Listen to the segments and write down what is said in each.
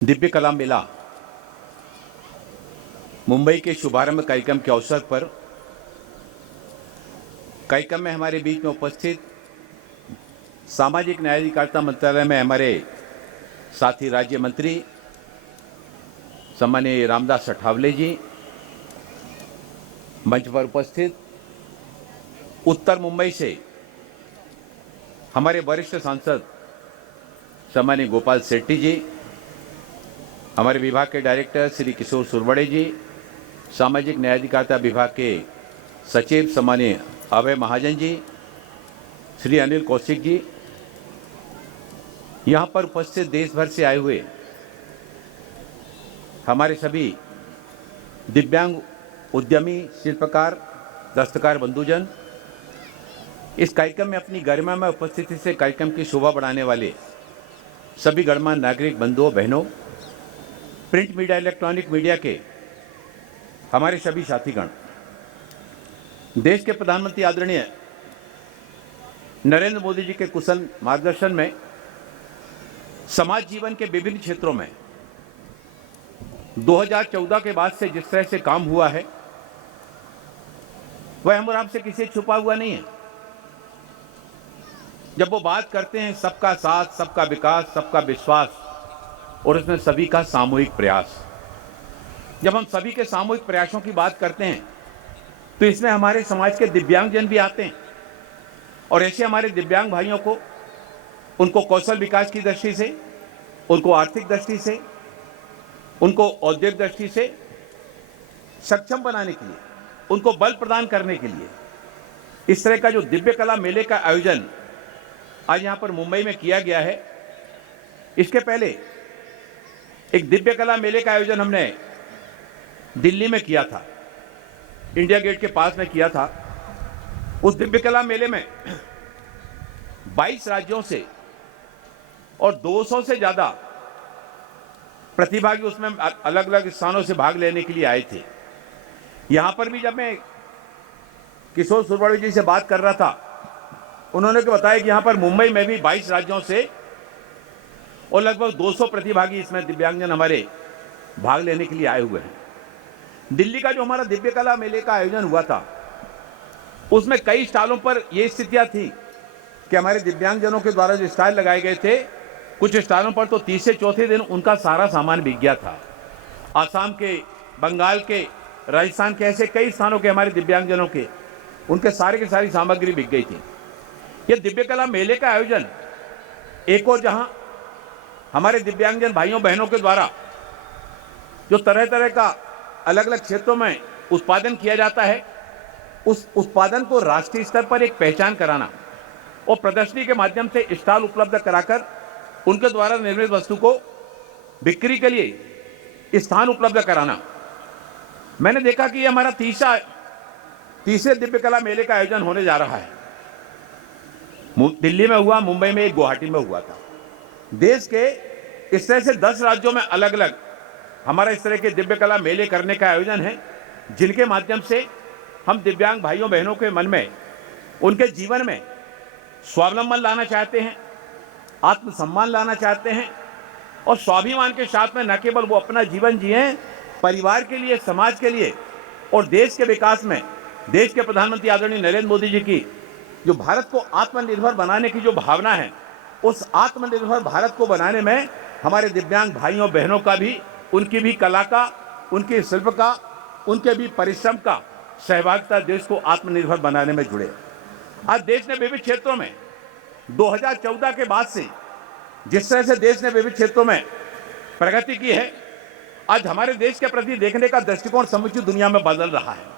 दिव्य कला मेला मुंबई के शुभारंभ कार्यक्रम के अवसर पर कार्यक्रम में हमारे बीच में उपस्थित सामाजिक न्याय अधिकारिता मंत्रालय में हमारे साथी राज्य मंत्री सम्माननीय रामदास अठावले जी, मंच पर उपस्थित उत्तर मुंबई से हमारे वरिष्ठ सांसद सम्माननीय गोपाल सेट्टी जी, हमारे विभाग के डायरेक्टर श्री किशोर सुरवड़े जी, सामाजिक न्याय अधिकारिता विभाग के सचिव सम्माननीय अभय महाजन जी, श्री अनिल कौशिक जी, यहाँ पर उपस्थित देश भर से आए हुए हमारे सभी दिव्यांग उद्यमी, शिल्पकार, दस्तकार बंधुजन, इस कार्यक्रम में अपनी गरिमा में उपस्थिति से कार्यक्रम की शोभा बढ़ाने वाले सभी गणमान्य नागरिक बंधुओं बहनों, प्रिंट मीडिया, इलेक्ट्रॉनिक मीडिया के हमारे सभी साथीगण, देश के प्रधानमंत्री आदरणीय नरेंद्र मोदी जी के कुशल मार्गदर्शन में समाज जीवन के विभिन्न क्षेत्रों में 2014 के बाद से जिस तरह से काम हुआ है वह हम और आपसे किसी छुपा हुआ नहीं है। जब वो बात करते हैं सबका साथ, सबका विकास, सबका विश्वास और उसमें सभी का सामूहिक प्रयास, जब हम सभी के सामूहिक प्रयासों की बात करते हैं तो इसमें हमारे समाज के दिव्यांगजन भी आते हैं और ऐसे हमारे दिव्यांग भाइयों को उनको कौशल विकास की दृष्टि से, उनको आर्थिक दृष्टि से, उनको औद्योगिक दृष्टि से सक्षम बनाने के लिए, उनको बल प्रदान करने के लिए इस तरह का जो दिव्य कला मेले का आयोजन आज यहाँ पर मुंबई में किया गया है। इसके पहले एक दिव्य कला मेले का आयोजन हमने दिल्ली में किया था, इंडिया गेट के पास में किया था। उस दिव्य कला मेले में 22 राज्यों से और 200 से ज्यादा प्रतिभागी उसमें अलग अलग स्थानों से भाग लेने के लिए आए थे। यहां पर भी जब मैं किशोर सुरवड़े जी से बात कर रहा था, उन्होंने को बताया कि यहां पर मुंबई में भी 22 राज्यों से और लगभग 200 प्रतिभागी इसमें दिव्यांगजन हमारे भाग लेने के लिए आए हुए हैं। दिल्ली का जो हमारा दिव्य कला मेले का आयोजन हुआ था उसमें कई स्टॉलों पर यह स्थितियां थी कि हमारे दिव्यांगजनों के द्वारा जो स्टॉल लगाए गए थे, कुछ स्टॉलों पर तो तीसरे चौथे दिन उनका सारा सामान बिक गया था। आसाम के, बंगाल के, राजस्थान के, ऐसे कई स्थानों के हमारे दिव्यांगजनों के उनके सारे की सारी सामग्री बिक गई थी। यह दिव्य कला मेले का आयोजन एक और जहां हमारे दिव्यांगजन भाइयों बहनों के द्वारा जो तरह तरह का अलग अलग क्षेत्रों में उत्पादन किया जाता है, उस उत्पादन को राष्ट्रीय स्तर पर एक पहचान कराना और प्रदर्शनी के माध्यम से स्टॉल उपलब्ध कराकर उनके द्वारा निर्मित वस्तु को बिक्री के लिए स्थान उपलब्ध कराना। मैंने देखा कि यह हमारा तीसरे दिव्य कला मेले का आयोजन होने जा रहा है। दिल्ली में हुआ, मुंबई में, एक गुवाहाटी में हुआ था। देश के इस तरह से 10 राज्यों में अलग अलग हमारा इस तरह के दिव्य कला मेले करने का आयोजन है, जिनके माध्यम से हम दिव्यांग भाइयों बहनों के मन में, उनके जीवन में स्वावलंबन लाना चाहते हैं, आत्मसम्मान लाना चाहते हैं और स्वाभिमान के साथ में न केवल वो अपना जीवन जिए, परिवार के लिए, समाज के लिए और देश के विकास में देश के प्रधानमंत्री आदरणीय नरेंद्र मोदी जी की जो भारत को आत्मनिर्भर बनाने की जो भावना है, उस आत्मनिर्भर भारत को बनाने में हमारे दिव्यांग भाइयों बहनों का भी, उनकी भी कला का, उनके शिल्प का, उनके भी परिश्रम का सहभागिता देश को आत्मनिर्भर बनाने में जुड़े। आज देश ने विविध क्षेत्रों में 2014 के बाद से जिस तरह से देश ने विविध क्षेत्रों में प्रगति की है, आज हमारे देश के प्रति देखने का दृष्टिकोण समूची दुनिया में बदल रहा है।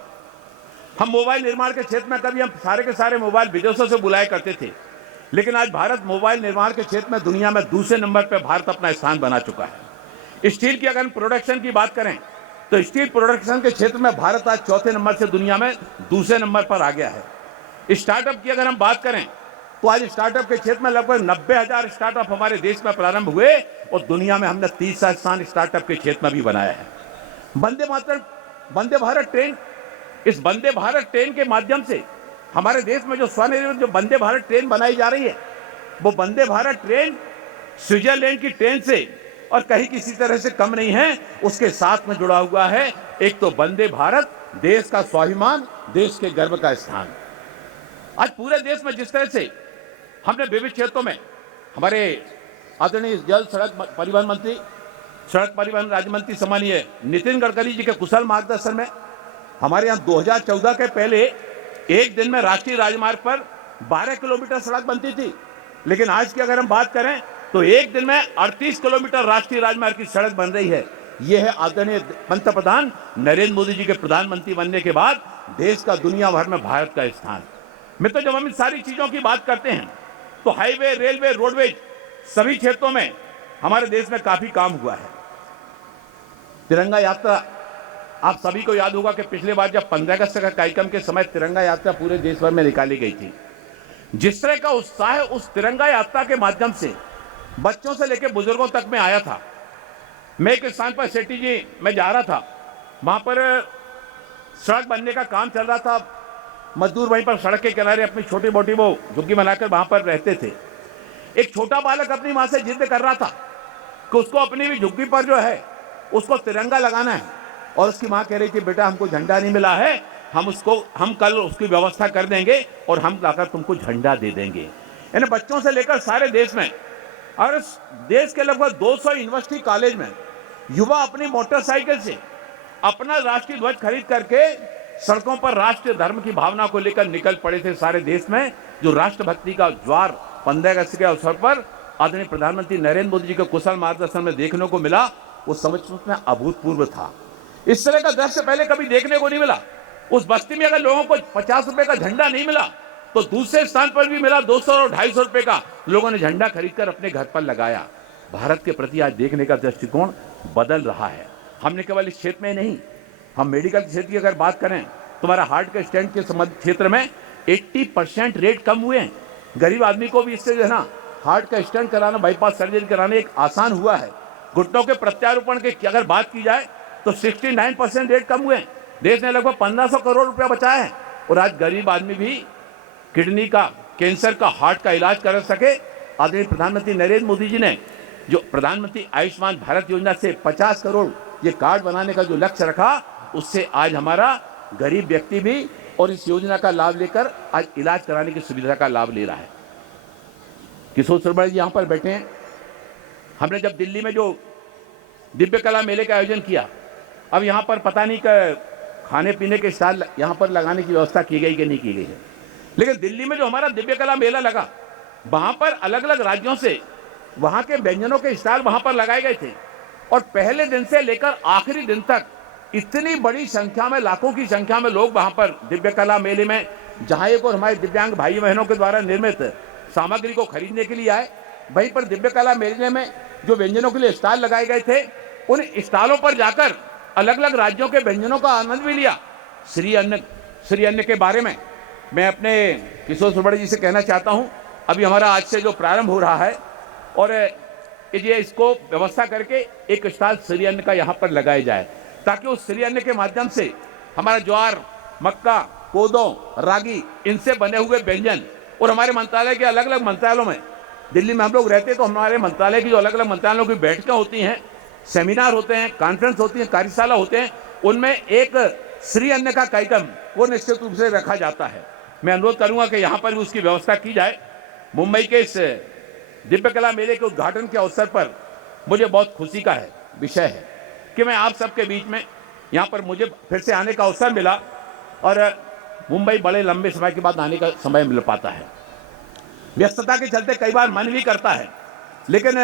हम मोबाइल निर्माण के क्षेत्र में कभी हम सारे के सारे मोबाइल विदेशों से बुलाया करते थे, लेकिन आज भारत मोबाइल निर्माण के क्षेत्र में दुनिया में दूसरे नंबर पर भारत अपना स्थान बना चुका है। स्टील की अगर प्रोडक्शन की बात करें तो स्टील प्रोडक्शन के क्षेत्र में भारत आज चौथे नंबर से दुनिया में दूसरे नंबर पर आ गया है। स्टार्टअप की अगर हम बात करें तो आज स्टार्टअप के क्षेत्र में लगभग 90,000 स्टार्टअप हमारे देश में प्रारंभ हुए और दुनिया में हमने तीसरा स्थान स्टार्टअप के क्षेत्र में भी बनाया है। वंदे भारत ट्रेन, इस वंदे भारत ट्रेन के माध्यम से हमारे देश में जो स्वनिर्मित जो वंदे भारत ट्रेन बनाई जा रही है, वो वंदे भारत ट्रेन स्विट्जरलैंड की ट्रेन से और कहीं किसी तरह से कम नहीं है, उसके साथ में जुड़ा हुआ है एक तो वंदे भारत, देश का स्वाभिमान, देश के गर्व का स्थान। आज पूरे देश में जिस तरह से हमने विविध क्षेत्रों में हमारे आदरणीय जल सड़क परिवहन मंत्री, सड़क परिवहन राज्य मंत्री सम्मानीय नितिन गडकरी जी के कुशल मार्गदर्शन में हमारे यहाँ 2014 के पहले एक दिन में राष्ट्रीय राजमार्ग पर 12 किलोमीटर सड़क बनती थी, लेकिन आज की अगर हम बात करें तो एक दिन में 38 किलोमीटर राष्ट्रीय राजमार्ग की सड़क बन रही है। यह है आदरणीय पंतप्रधान नरेंद्र मोदी जी के प्रधानमंत्री बनने के बाद देश का दुनिया भर में भारत का स्थान। मित्रों, जब हम इन सारी चीजों की बात करते हैं तो हाईवे, रेलवे, रोडवेज सभी क्षेत्रों में हमारे देश में काफी काम हुआ है। तिरंगा यात्रा, आप सभी को याद होगा कि पिछले बार जब 15 अगस्त का कार्यक्रम के समय तिरंगा यात्रा पूरे देश भर में निकाली गई थी, जिस तरह का उत्साह उस तिरंगा यात्रा के माध्यम से बच्चों से लेकर बुजुर्गों तक में आया था। मैं एक स्थान पर सेठी जी मैं जा रहा था, वहां पर सड़क बनने का काम चल रहा था। मजदूर वहीं पर सड़क के किनारे अपनी छोटी मोटी वो झुग्गी बनाकर वहां पर रहते थे। एक छोटा बालक अपनी मां से जिद कर रहा था कि उसको अपनी भी झुग्गी पर जो है उसको तिरंगा लगाना है, और उसकी मां कह रही थी, बेटा हमको झंडा नहीं मिला है, हम कल उसकी व्यवस्था कर देंगे और हम लाकर तुमको झंडा दे देंगे। यानी बच्चों से लेकर सारे देश में और देश के लगभग 200 यूनिवर्सिटी कॉलेज में युवा अपनी मोटरसाइकिल से अपना राष्ट्रीय ध्वज खरीद करके सड़कों पर राष्ट्रीय धर्म की भावना को लेकर निकल पड़े थे। सारे देश में जो राष्ट्रभक्ति का ज्वार 15 अगस्त के अवसर पर आदरणीय प्रधानमंत्री नरेंद्र मोदी जी के कुशल मार्गदर्शन में देखने को मिला, वो सचमुच में अभूतपूर्व था। इस तरह का दृश्य पहले कभी देखने को नहीं मिला। उस बस्ती में अगर लोगों को 50 रुपए का झंडा नहीं मिला तो दूसरे स्थान पर भी मिला 200 और 250 रुपए का, लोगों ने झंडा खरीदकर अपने घर पर लगाया। भारत के प्रति आज देखने का दृष्टिकोण बदल रहा है। हमने केवल इस क्षेत्र में नहीं, हम मेडिकल क्षेत्र की अगर बात करें तो हमारा हार्ट के स्टेंट के संबंध क्षेत्र में 80% रेट कम हुए हैं। गरीब आदमी को भी इससे जो है ना हार्ट का स्टेंट कराना, बाईपास सर्जरी कराना एक आसान हुआ है। घुटनों के प्रत्यारोपण की अगर बात की जाए तो 69% रेट कम हुए हैं। देश ने लगभग 1500 करोड़ रुपया बचाया है, और आज गरीब आदमी भी किडनी का, कैंसर का, हार्ट का इलाज कर सके। आदरणीय प्रधानमंत्री नरेंद्र मोदी जी ने जो प्रधानमंत्री आयुष्मान भारत योजना से 50 करोड़ ये कार्ड बनाने का जो लक्ष्य रखा, उससे आज हमारा गरीब व्यक्ति भी और इस योजना का लाभ लेकर आज इलाज कराने की सुविधा का लाभ ले रहा है। किशोर सरबड़ जी यहाँ पर बैठे हैं। हमने जब दिल्ली में जो दिव्य कला मेले का आयोजन किया, अब यहाँ पर पता नहीं कि खाने पीने के स्टॉल यहाँ पर लगाने की व्यवस्था की गई कि नहीं की गई है, लेकिन दिल्ली में जो हमारा दिव्य कला मेला लगा, वहाँ पर अलग अलग राज्यों से वहाँ के व्यंजनों के स्टॉल वहाँ पर लगाए गए थे, और पहले दिन से लेकर आखिरी दिन तक इतनी बड़ी संख्या में, लाखों की संख्या में लोग वहाँ पर दिव्य कला मेले में, जहाँ एक और हमारे दिव्यांग भाई बहनों के द्वारा निर्मित सामग्री को खरीदने के लिए आए, वहीं पर दिव्य कला मेले में जो व्यंजनों के लिए स्टॉल लगाए गए थे, उन स्टॉलों पर जाकर अलग अलग राज्यों के व्यंजनों का आनंद भी लिया। श्री अन्न के बारे में मैं अपने किशोर सुबड़ जी से कहना चाहता हूं, अभी हमारा आज से जो प्रारंभ हो रहा है, और ये इसको व्यवस्था करके एक स्टॉल श्री अन्न का यहाँ पर लगाया जाए, ताकि उस श्री अन्न के माध्यम से हमारा ज्वार, मक्का, कोदो, रागी, इनसे बने हुए व्यंजन, और हमारे मंत्रालय के अलग अलग मंत्रालयों में, दिल्ली में हम लोग रहते तो हमारे मंत्रालय की जो अलग अलग मंत्रालयों की बैठकें होती हैं, सेमिनार होते हैं, कॉन्फ्रेंस होती हैं, कार्यशाला होते हैं, उनमें एक श्री अन्न का कार्यक्रम वो निश्चित रूप से रखा जाता है। मैं अनुरोध करूंगा कि यहाँ पर भी उसकी व्यवस्था की जाए। मुंबई के इस दिव्य कला मेले के उद्घाटन के अवसर पर मुझे बहुत खुशी का विषय है कि मैं आप सबके बीच में यहाँ पर मुझे फिर से आने का अवसर मिला, और मुंबई बड़े लंबे समय के बाद आने का समय मिल पाता है। व्यस्तता के चलते कई बार मन भी करता है, लेकिन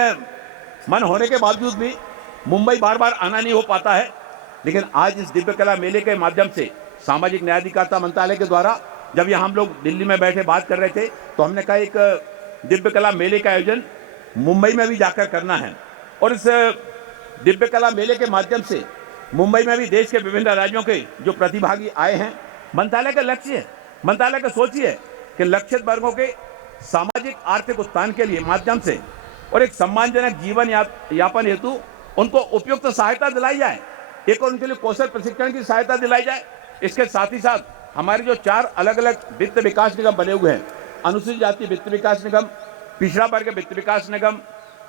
मन होने के बावजूद भी मुंबई बार बार आना नहीं हो पाता है। लेकिन आज इस दिव्य कला मेले के माध्यम से सामाजिक न्याय अधिकारिता मंत्रालय के द्वारा जब यहाँ हम लोग दिल्ली में बैठे बात कर रहे थे, तो हमने कहा एक दिव्य कला मेले का आयोजन मुंबई में भी जाकर करना है, और इस दिव्य कला मेले के माध्यम से मुंबई में भी देश के विभिन्न राज्यों के जो प्रतिभागी आए हैं, मंत्रालय का लक्ष्य है, मंत्रालय का सोच है कि लक्षित वर्गों के सामाजिक आर्थिक उत्थान के लिए माध्यम से और एक सम्मानजनक जीवन यापन हेतु उनको उपयुक्त सहायता दिलाई जाए, एक और उनके लिए कौशल प्रशिक्षण की सहायता दिलाई जाए। इसके साथ ही साथ हमारे जो 4 अलग अलग वित्त विकास निगम बने हुए हैं, अनुसूचित जाति वित्त विकास निगम, पिछड़ा वर्ग वित्त विकास निगम,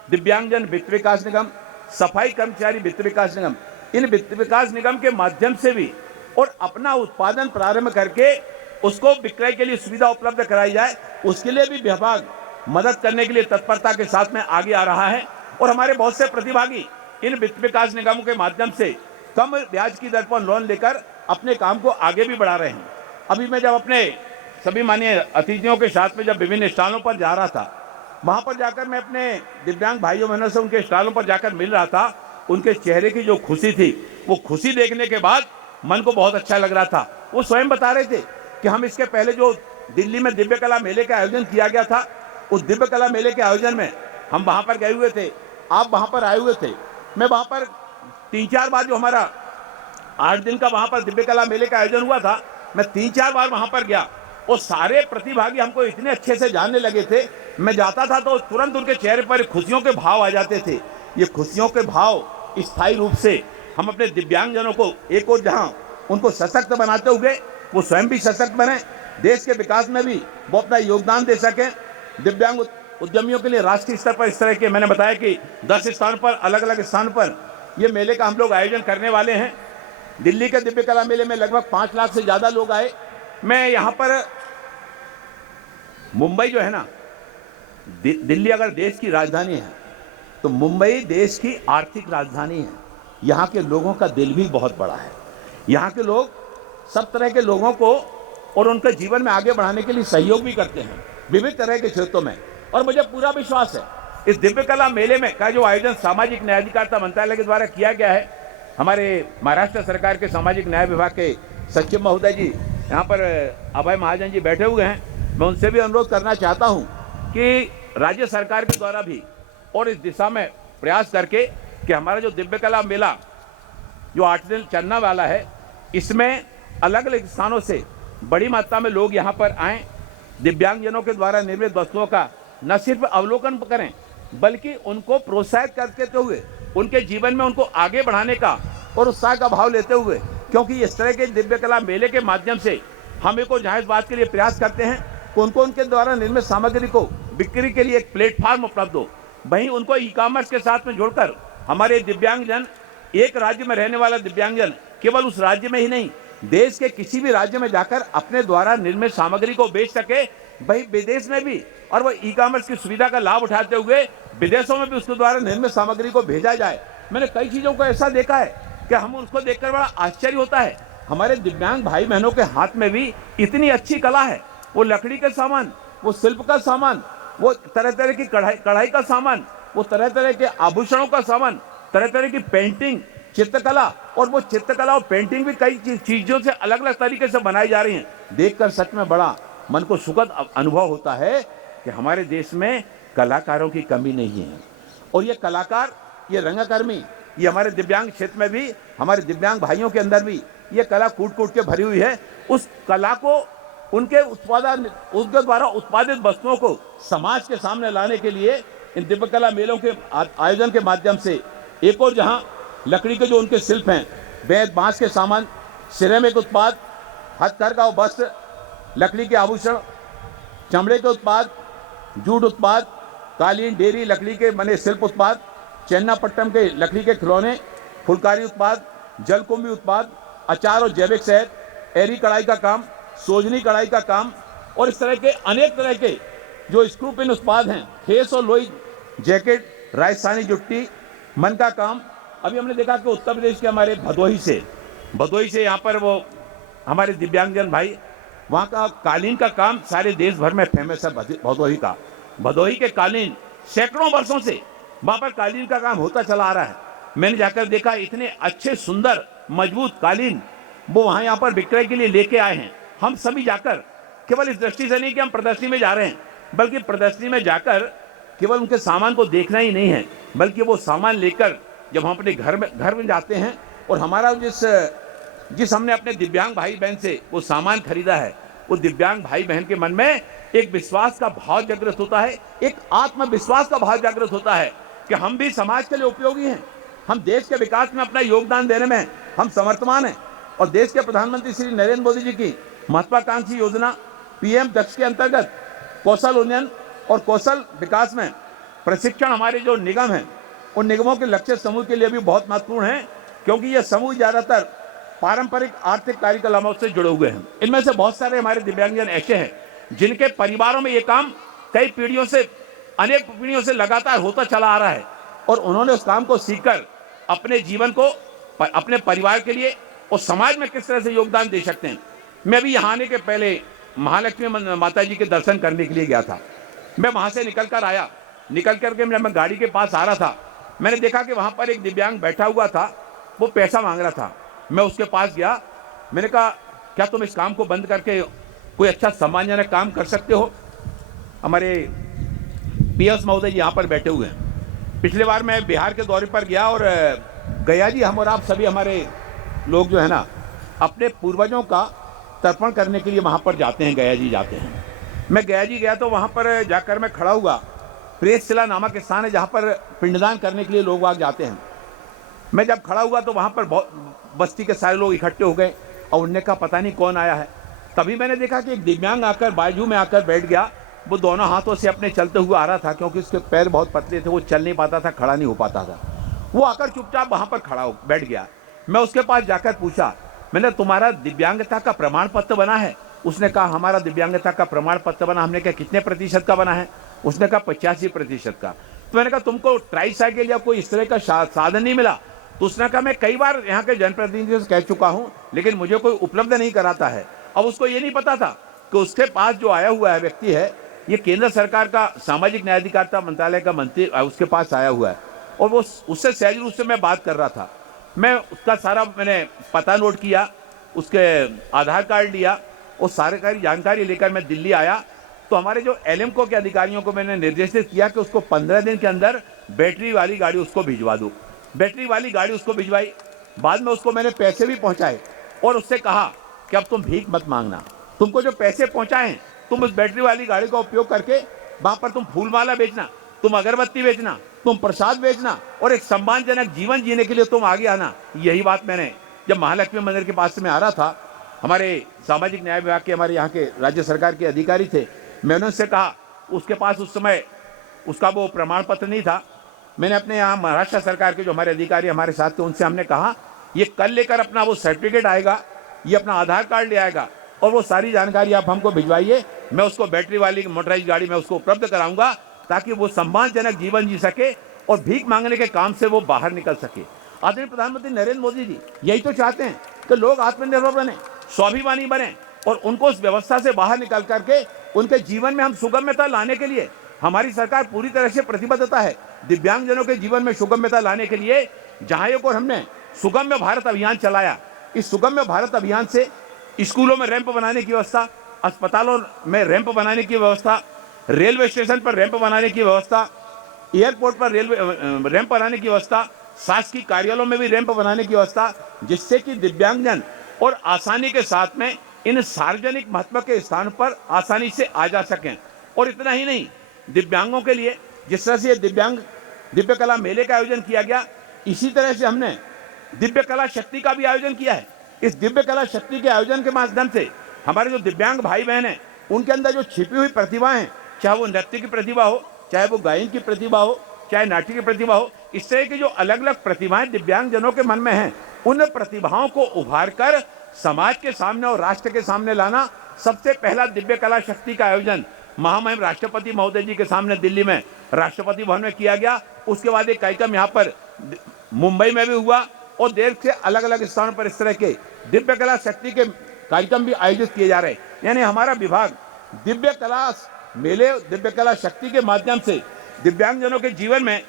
दिव्यांगजन वित्त विकास निगम, सफाई कर्मचारी वित्त विकास निगम, इन वित्त विकास निगम के माध्यम से भी और अपना उत्पादन प्रारंभ करके उसको विक्रय के लिए सुविधा उपलब्ध कराई जाए, उसके लिए भी विभाग मदद करने के लिए तत्परता के साथ में आगे आ रहा है। और हमारे बहुत से प्रतिभागी इन वित्त विकास निगमों के माध्यम से कम ब्याज की दर पर लोन लेकर अपने काम को आगे भी बढ़ा रहे हैं। अभी मैं जब अपने सभी माननीय अतिथियों के साथ में जब विभिन्न स्टॉलों पर जा रहा था, वहां पर जाकर मैं अपने दिव्यांग भाइयों बहनों से उनके स्टॉलों पर जाकर मिल रहा था। उनके चेहरे की जो खुशी थी, वो खुशी देखने के बाद मन को बहुत अच्छा लग रहा था। वो स्वयं बता रहे थे कि हम इसके पहले जो दिल्ली में दिव्य कला मेले का आयोजन किया गया था, उस दिव्य कला मेले के आयोजन में हम वहां पर गए हुए थे, आप वहां पर आए हुए थे। मैं वहां पर 3-4 बार, जो हमारा 8 दिन का वहां पर दिव्य कला मेले का आयोजन हुआ था, मैं 3-4 बार वहां पर गया और सारे प्रतिभागी हमको इतने अच्छे से जानने लगे थे। मैं जाता था तो तुरंत उनके चेहरे पर खुशियों के भाव आ जाते थे। ये खुशियों के भाव स्थायी रूप से हम अपने दिव्यांगजनों को एक और जहां उनको सशक्त बनाते हुए वो स्वयं भी सशक्त बने, देश के विकास में भी वो अपना योगदान दे सकें। दिव्यांग उद्यमियों के लिए राष्ट्रीय स्तर पर इस तरह के, मैंने बताया कि 10 स्थान पर, अलग अलग स्थान पर ये मेले का हम लोग आयोजन करने वाले हैं। दिल्ली के दिव्य कला मेले में लगभग 5 लाख से ज्यादा लोग आए। मैं यहाँ पर मुंबई जो है ना, दिल्ली अगर देश की राजधानी है तो मुंबई देश की आर्थिक राजधानी है। यहाँ के लोगों का दिल भी बहुत बड़ा है। यहाँ के लोग सब तरह के लोगों को और उनके जीवन में आगे बढ़ाने के लिए सहयोग भी करते हैं विभिन्न तरह के क्षेत्रों में। और मुझे पूरा विश्वास है इस दिव्य कला मेले में का जो आयोजन सामाजिक न्याय अधिकारिता मंत्रालय के द्वारा किया गया है, हमारे महाराष्ट्र सरकार के सामाजिक न्याय विभाग के सचिव महोदय जी यहाँ पर अभय महाजन जी बैठे हुए हैं। मैं उनसे भी अनुरोध करना चाहता हूँ कि राज्य सरकार के द्वारा भी और इस दिशा में प्रयास करके कि हमारा जो दिव्य कला मेला जो 8 दिन चलने वाला है, इसमें अलग अलग स्थानों से बड़ी मात्रा में लोग यहाँ पर आएँ, दिव्यांगजनों के द्वारा निर्मित वस्तुओं का न सिर्फ अवलोकन करें बल्कि उनको प्रोत्साहित करते हुए उनके जीवन में उनको आगे बढ़ाने का और उत्साह का भाव लेते हुए, क्योंकि इस तरह के दिव्य कला मेले के माध्यम से हम एक और जहाँ इस बात के लिए प्रयास करते हैं कि उनके द्वारा निर्मित सामग्री को बिक्री के लिए एक प्लेटफॉर्म उपलब्ध हो। वहीं उनको ई-कॉमर्स के साथ में जोड़कर हमारे दिव्यांगजन, एक राज्य में रहने वाला दिव्यांगजन केवल उस राज्य में ही नहीं, देश के किसी भी राज्य में जाकर अपने द्वारा निर्मित सामग्री को बेच सके, वही विदेश में भी, और वो ई-कॉमर्स की सुविधा का लाभ उठाते हुए विदेशों में भी उसके द्वारा निर्मित सामग्री को भेजा जाए। मैंने कई चीजों को ऐसा देखा है कि हम उसको देखकर बड़ा आश्चर्य होता है। हमारे दिव्यांग भाई बहनों के हाथ में भी इतनी अच्छी कला है, वो लकड़ी के सामान, वो शिल्प का सामान, वो तरह तरह की कढ़ाई का सामान, वो तरह तरह के आभूषणों का सामान, तरह तरह की पेंटिंग, चित्रकला, और वो चित्रकला और पेंटिंग भी कई चीजों से अलग अलग तरीके से बनाई जा रही हैं। देखकर सच में बड़ा मन को सुखद अनुभव होता है कि हमारे देश में कलाकारों की कमी नहीं है। और ये कलाकार, ये रंगकर्मी, ये हमारे दिव्यांग क्षेत्र में भी, हमारे दिव्यांग भाइयों के अंदर भी ये कला कूट कूट के भरी हुई है। उस कला को, उनके द्वारा उत्पादित वस्तुओं को समाज के सामने लाने के लिए इन दिव्य कला मेलों के आयोजन के माध्यम से एक और जहां लकड़ी के जो उनके शिल्प हैं, बेत बांस के सामान, सिरेमिक उत्पाद, हथकरघा और वस्त्र, लकड़ी के आभूषण, चमड़े के उत्पाद, जूट उत्पाद, कालीन, डेयरी, लकड़ी के बने शिल्प उत्पाद, चन्नापट्टम के लकड़ी के खिलौने, फुलकारी उत्पाद, जलकुंभी उत्पाद, अचार और जैविक शहद, एरी कढ़ाई का काम, सोजनी कढ़ाई का काम, और इस तरह के अनेक तरह के जो स्क्रू पिन उत्पाद हैं, खेस और लोई जैकेट, राजस्थानी जुट्टी, मन का काम। अभी हमने देखा कि उत्तर प्रदेश के हमारे भदोही से यहाँ पर वो हमारे दिव्यांगजन भाई, वहाँ का कालीन का काम सारे देश भर में फेमस है। भदोही का, भदोही के कालीन सैकड़ों वर्षों से वहाँ पर कालीन का काम होता चला आ रहा है। मैंने जाकर देखा, इतने अच्छे सुंदर मजबूत कालीन वो वहाँ यहाँ पर विक्रय के लिए लेके आए हैं। हम सभी जाकर केवल इस दृष्टि से नहीं कि हम प्रदर्शनी में जा रहे हैं, बल्कि प्रदर्शनी में जाकर केवल उनके सामान को देखना ही नहीं है, बल्कि वो सामान लेकर जब हम अपने घर में जाते हैं और हमारा जिस हमने अपने दिव्यांग भाई बहन से वो सामान खरीदा है, वो दिव्यांग भाई बहन के मन में एक विश्वास का भाव जागृत होता है, एक आत्मविश्वास का भाव जागृत होता है कि हम भी समाज के लिए उपयोगी हैं, हम देश के विकास में अपना योगदान देने में हम समर्थमान हैं। और देश के प्रधानमंत्री श्री नरेंद्र मोदी जी की महत्वाकांक्षी योजना पीएम दक्ष के अंतर्गत कौशल उन्नयन और कौशल विकास में प्रशिक्षण हमारे जो निगम है उन निगमों के लक्ष्य समूह के लिए भी बहुत महत्वपूर्ण है, क्योंकि ये समूह ज़्यादातर पारंपरिक आर्थिक कार्यकलापों से जुड़े हुए हैं। इनमें से बहुत सारे हमारे दिव्यांगजन ऐसे हैं जिनके परिवारों में ये काम कई पीढ़ियों से, अनेक पीढ़ियों से लगातार होता चला आ रहा है, और उन्होंने उस काम को सीखकर अपने जीवन को, अपने परिवार के लिए और समाज में किस तरह से योगदान दे सकते हैं। मैं भी यहाँ आने के पहले महालक्ष्मी माता जी के दर्शन करने के लिए गया था। मैं वहाँ से निकल कर आया, निकल करके मैं गाड़ी के पास आ रहा था, मैंने देखा कि वहाँ पर एक दिव्यांग बैठा हुआ था, वो पैसा मांग रहा था। मैं उसके पास गया, मैंने कहा क्या तुम इस काम को बंद करके कोई अच्छा सम्मानजनक काम कर सकते हो? हमारे पीएस महोदय जी यहाँ पर बैठे हुए हैं। पिछले बार मैं बिहार के दौरे पर गया और गया जी, हम और आप सभी हमारे लोग जो है ना, अपने पूर्वजों का तर्पण करने के लिए वहाँ पर जाते हैं, गया जी जाते हैं। मैं गया जी गया तो वहाँ पर जाकर मैं खड़ा हुआ। प्रेसशिला नामक स्थान है जहाँ पर पिंडदान करने के लिए लोग वहाँ जाते हैं। मैं जब खड़ा हुआ तो वहाँ पर बहुत बस्ती के सारे लोग इकट्ठे हो गए और उनने कहा पता नहीं कौन आया है। तभी मैंने देखा कि एक दिव्यांग आकर बाजू में आकर बैठ गया। वो दोनों हाथों से अपने चलते हुए आ रहा था, क्योंकि उसके पैर बहुत पतले थे, वो चल नहीं पाता था, खड़ा नहीं हो पाता था। वो आकर चुपचाप वहाँ पर खड़ा हो बैठ गया। मैं उसके पास जाकर पूछा, मैंने तुम्हारा दिव्यांगता का प्रमाण पत्र बना है? उसने कहा हमारा दिव्यांगता का प्रमाण पत्र बना। हमने कहा कितने प्रतिशत का बना है? उसने कहा 85% का। तो मैंने कहा तुमको ट्राईसाइकिल या कोई इस तरह का साधन नहीं मिला? तो उसने कहा मैं कई बार यहाँ के जनप्रतिनिधियों से कह चुका हूँ, लेकिन मुझे कोई उपलब्ध नहीं कराता है। अब उसको ये नहीं पता था कि उसके पास जो आया हुआ है व्यक्ति है, ये केंद्र सरकार का सामाजिक न्याय अधिकारिता मंत्रालय का मंत्री उसके पास आया हुआ है, और वो उससे सहज रूप से मैं बात कर रहा था। मैं उसका सारा मैंने पता नोट किया, उसके आधार कार्ड लिया और सारी जानकारी लेकर मैं दिल्ली आया। तो हमारे जो एलएमको के अधिकारियों को मैंने निर्देशित किया कि उसको 15 दिन के अंदर बैटरी वाली गाड़ी उसको भिजवा दो। बैटरी वाली गाड़ी उसको भिजवाई। बाद में उसको मैंने पैसे भी पहुंचाए और उससे कहा कि अब तुम भीख मत मांगना, तुमको जो पैसे पहुंचाए तुम उस बैटरी वाली गाड़ी का उपयोग करके वहां पर तुम फूलमाला बेचना, तुम अगरबत्ती बेचना, तुम प्रसाद बेचना, और एक सम्मानजनक जीवन जीने के लिए तुम आगे आना। यही बात मैंने जब महालक्ष्मी मंदिर के पास से मैं आ रहा था, हमारे सामाजिक न्याय विभाग के, हमारे यहाँ के राज्य सरकार के अधिकारी थे, मैंने उनसे कहा, उसके पास उस समय उसका वो प्रमाण पत्र नहीं था। मैंने अपने यहाँ महाराष्ट्र सरकार के जो हमारे अधिकारी हमारे साथ थे उनसे हमने कहा ये कल लेकर अपना वो सर्टिफिकेट आएगा, ये अपना आधार कार्ड ले आएगा और वो सारी जानकारी आप हमको भिजवाइए, मैं उसको बैटरी वाली मोटराइज गाड़ी में उसको उपलब्ध कराऊंगा ताकि वो सम्मानजनक जीवन जी सके और भीख मांगने के काम से वो बाहर निकल सके। आदरणीय प्रधानमंत्री नरेंद्र मोदी जी यही तो चाहते हैं कि लोग आत्मनिर्भर बने, स्वाभिमानी बने, और उनको उस व्यवस्था से बाहर निकल करके उनके जीवन में हम सुगम्यता लाने के लिए हमारी सरकार पूरी तरह से प्रतिबद्धता है। दिव्यांगजनों के जीवन में सुगम्यता लाने के लिए जहां एक और हमने सुगम्य भारत अभियान चलाया, इस सुगम्य भारत अभियान से स्कूलों में रैंप बनाने की व्यवस्था, अस्पतालों में रैंप बनाने की व्यवस्था, रेलवे स्टेशन पर रैंप बनाने की व्यवस्था, एयरपोर्ट पर रैंप बनाने की व्यवस्था, शासकीय कार्यालयों में भी रैंप बनाने की व्यवस्था, जिससे कि दिव्यांगजन और आसानी के साथ में इन सार्वजनिक महत्व के स्थान पर आसानी से आ जा सकें। और इतना ही नहीं, दिव्यांगों के लिए जिस तरह से दिव्य कला मेले का आयोजन किया गया, इसी तरह से हमने दिव्य कला शक्ति का भी आयोजन किया है। इस दिव्य कला शक्ति के आयोजन के माध्यम से हमारे जो दिव्यांग भाई बहन हैं उनके अंदर जो छिपी हुई प्रतिभाएं, चाहे वो नृत्य की प्रतिभा हो, चाहे वो गायन की प्रतिभा हो, चाहे नाट्य की प्रतिभा हो, इस तरह की जो अलग अलग प्रतिभाएं दिव्यांगजनों के मन में हैं, उन प्रतिभाओं को उभार कर समाज के सामने और राष्ट्र के सामने लाना सबसे पहला दिव्य कला शक्ति का आयोजन महामहिम राष्ट्रपति महोदय जी के सामने दिल्ली में राष्ट्रपति भवन में किया गया। उसके बाद एक कार्यक्रम यहाँ पर मुंबई में भी हुआ और देश के अलग अलग स्थानों पर इस तरह के दिव्य कला शक्ति के कार्यक्रम भी आयोजित किए जा रहे हैं। यानी हमारा विभाग दिव्य कला मेले, दिव्य कला शक्ति के माध्यम से दिव्यांगजनों के जीवन में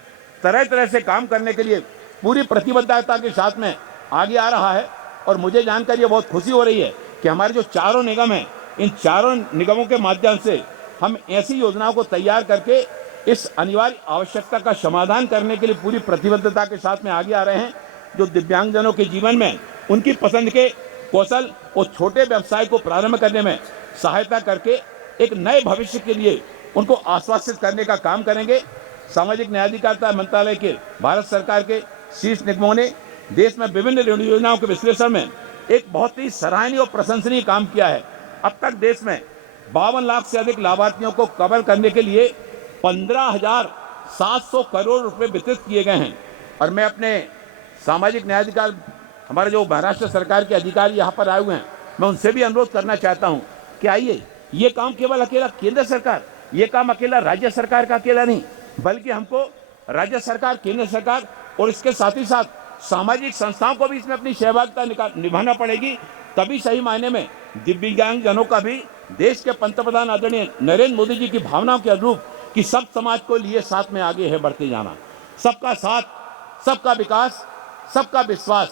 तरह तरह से काम करने के लिए पूरी प्रतिबद्धता के साथ में आगे आ रहा है। और मुझे जानकर ये बहुत खुशी हो रही है कि हमारे जो चारों निगम हैं, इन चारों निगमों के माध्यम से हम ऐसी योजनाओं को तैयार करके इस अनिवार्य आवश्यकता का समाधान करने के लिए पूरी प्रतिबद्धता के साथ में आगे आ रहे हैं, जो दिव्यांगजनों के जीवन में उनकी पसंद के कौशल और छोटे व्यवसाय को प्रारंभ करने में सहायता करके एक नए भविष्य के लिए उनको आश्वासित करने का काम करेंगे। सामाजिक न्याय अधिकारिता मंत्रालय के भारत सरकार के शीर्ष निगमों ने देश में विभिन्न योजनाओं के विश्लेषण में एक बहुत ही सराहनीय और प्रशंसनीय काम किया है। अब तक देश में 52 लाख से अधिक लाभार्थियों को कवर करने के लिए 15,000 700 करोड़ रुपए वितरित किए गए हैं। और मैं अपने सामाजिक न्याय अधिकार, हमारे जो महाराष्ट्र सरकार के अधिकारी यहाँ पर आए हुए हैं, मैं उनसे भी अनुरोध करना चाहता हूँ कि आइए, ये काम केवल अकेला केंद्र सरकार, ये काम अकेला राज्य सरकार का अकेला नहीं, बल्कि हमको राज्य सरकार, केंद्र सरकार और इसके साथ ही साथ सामाजिक संस्थाओं को भी इसमें अपनी सहभागिता निभाना पड़ेगी। तभी सही मायने में दिव्यांग जनों का भी देश के पंतप्रधान आदरणीय नरेंद्र मोदी जी की भावनाओं के अनुरूप कि सब समाज को लिए साथ में आगे है बढ़ते जाना, सबका साथ, सबका विकास, सबका विश्वास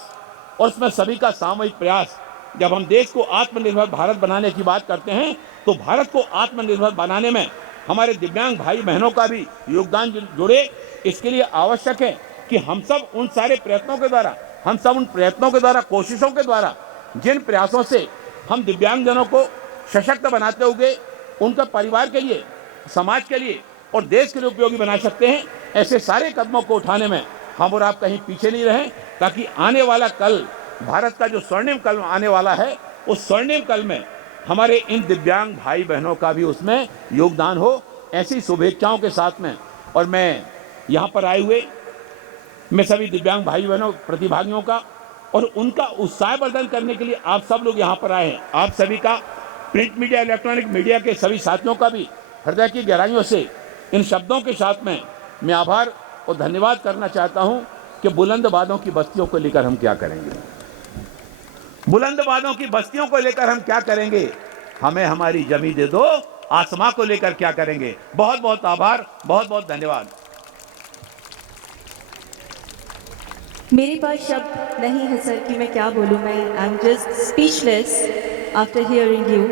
और उसमें सभी का सामूहिक प्रयास। जब हम देश को आत्मनिर्भर भारत बनाने की बात करते हैं तो भारत को आत्मनिर्भर बनाने में हमारे दिव्यांग भाई बहनों का भी योगदान जुड़े। इसके लिए आवश्यक है कि हम सब उन सारे प्रयत्नों के द्वारा, कोशिशों के द्वारा, जिन प्रयासों से हम दिव्यांगजनों को सशक्त बनाते हुए उनका परिवार के लिए, समाज के लिए और देश के लिए उपयोगी बना सकते हैं, ऐसे सारे कदमों को उठाने में हम और आप कहीं पीछे नहीं रहें, ताकि आने वाला कल, भारत का जो स्वर्णिम कल आने वाला है, उस स्वर्णिम कल में हमारे इन दिव्यांग भाई बहनों का भी उसमें योगदान हो। ऐसी शुभेच्छाओं के साथ में, और मैं यहाँ पर आए हुए मैं सभी दिव्यांग भाई बहनों, प्रतिभागियों का और उनका उत्साहवर्धन करने के लिए आप सब लोग यहाँ पर आए हैं, आप सभी का, प्रिंट मीडिया, इलेक्ट्रॉनिक मीडिया के सभी साथियों का भी हृदय की गहराइयों से इन शब्दों के साथ में मैं आभार और धन्यवाद करना चाहता हूँ कि बुलंद बादों की बस्तियों को लेकर हम क्या करेंगे, बुलंद बादों की बस्तियों को लेकर हम क्या करेंगे, हमें हमारी जमी दे दो, आसमां को लेकर क्या करेंगे। बहुत बहुत आभार, बहुत बहुत धन्यवाद। मेरे पास शब्द नहीं है सर कि मैं क्या बोलूँ। मैं I am just speechless after hearing you.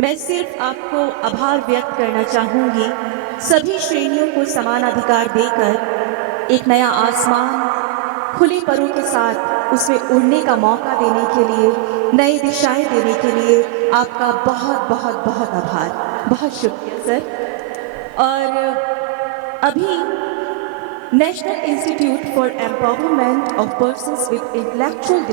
मैं सिर्फ आपको आभार व्यक्त करना चाहूँगी, सभी श्रेणियों को समान अधिकार देकर एक नया आसमान खुले परों के साथ उसमें उड़ने का मौका देने के लिए, नई दिशाएं देने के लिए आपका बहुत बहुत बहुत आभार, बहुत शुक्रिया सर। और अभी national institute for empowerment of persons with intellectual